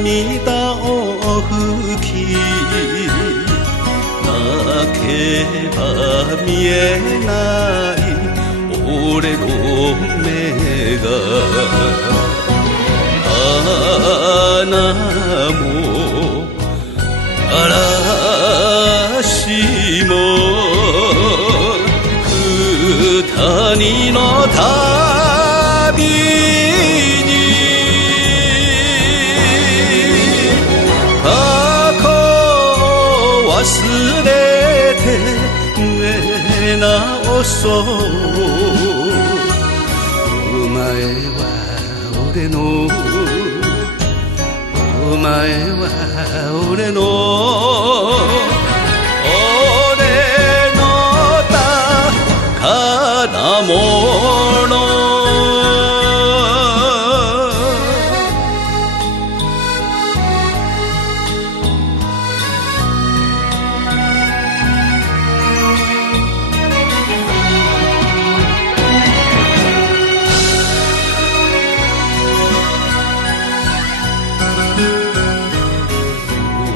涙を拭き泣けば見えない俺の目が花も嵐も二人の旅に過去を忘れて寝直そうお前は俺のお前は俺の宝物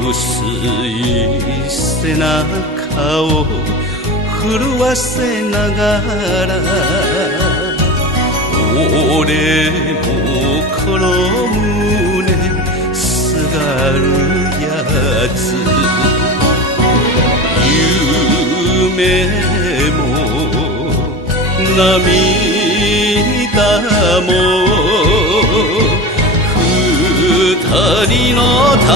薄い背中を震わせながら俺のこの胸すがるやつ夢も涙も二人の旅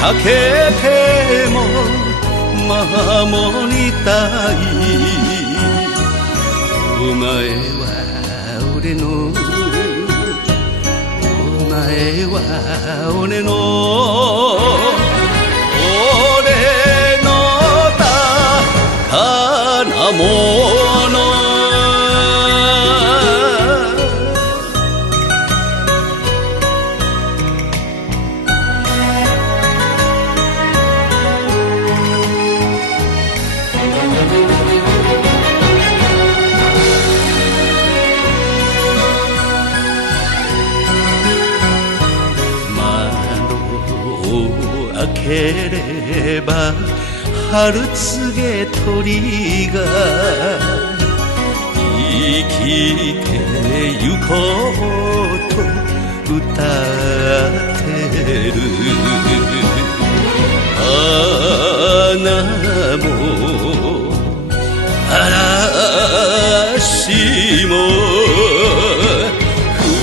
かけても守りたいお前は俺のお前は俺の俺の宝物開ければ春告げ鳥が生きてゆこうと歌ってる花も嵐も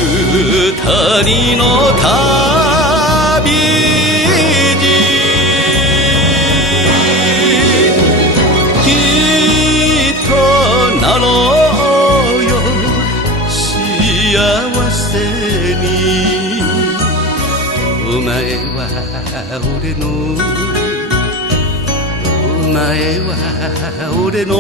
二人の旅なろうよ幸せにお前は俺のお前は俺の